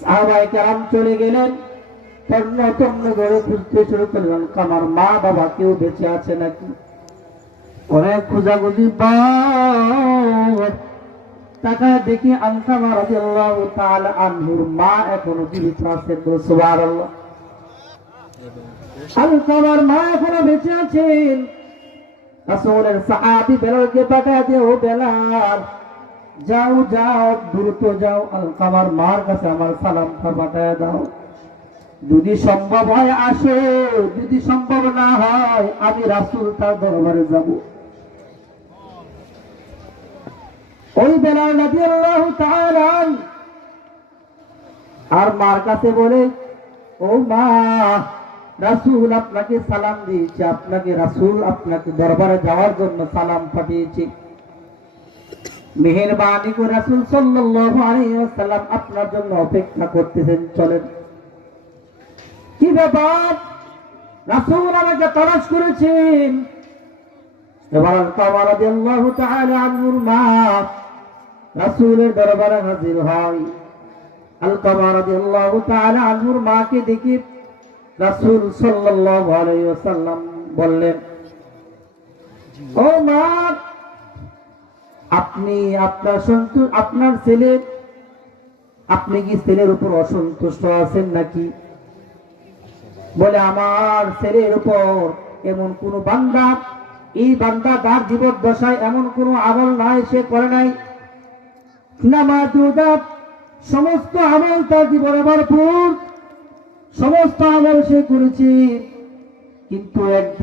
সাহাবায়ে কেরাম চলে গেলেন, তন্ন তন্ন করে খুঁজতে শুরু করলেন আমার মা বাবা কেউ বেঁচে আছে নাকি। অনেক খোঁজাখুঁজি পর টাকা দেখি আলকামা রাদিয়াল্লাহু তাআলা আনহুর মা এখনো জীবিত আছেন। সুবহানাল্লাহ, আলকামার মা এখনো বেঁচে আছেন। রাসূলের সাহাবী বেলালকে পাঠিয়ে দিয়ে, ও বেলাল যাও যাও, দ্রুত যাও, আলকামার মার কাছে আমার সালামটা পাঠিয়ে দাও। যদি সম্ভব হয় আসো, যদি সম্ভব না হয় আমি রাসূল তার দরবারে যাব। ওই বেলাল রাদিয়াল্লাহু তাআলা আর মার কাছে বলে, ও মা, রাসূল আপনাকে সালাম দিয়েছে, আপনাকে রাসূল আপনাকে দরবারে যাওয়ার জন্য সালাম পাঠিয়েছে। মেহেরবানি করে রাসূল সাল্লাল্লাহু আলাইহি ওয়াসাল্লাম আপনার জন্য অপেক্ষা করতেছেন, চলেন। কি ব্যাপার? রাসূল আমাকে তালাশ করেছেন। এবার আলকামা রাদিয়াল্লাহু তাআলা আনহুর মা রাসূলের দরবারে হাজির হয়। আলকামা রাদিয়াল্লাহু তাআলা আনহুর মাকে দেখে রাসূল সাল্লাল্লাহু আলাইহি ওয়াসাল্লাম বললেন, ও মা, আপনি আপনার ছেলে, আপনি কি ছেলের উপর অসন্তুষ্ট আছেন নাকি? বলে, আমার ছেলের উপর এমন কোন বান্দা, এই বান্দা তার জীবদ্দশায় এমন কোন আমল নাই সে করে নাই। নামাজ রোজা সমস্ত আমল তার জীবনে ভরপুর, সমস্ত আমল সে করেছে, কিন্তু একদিন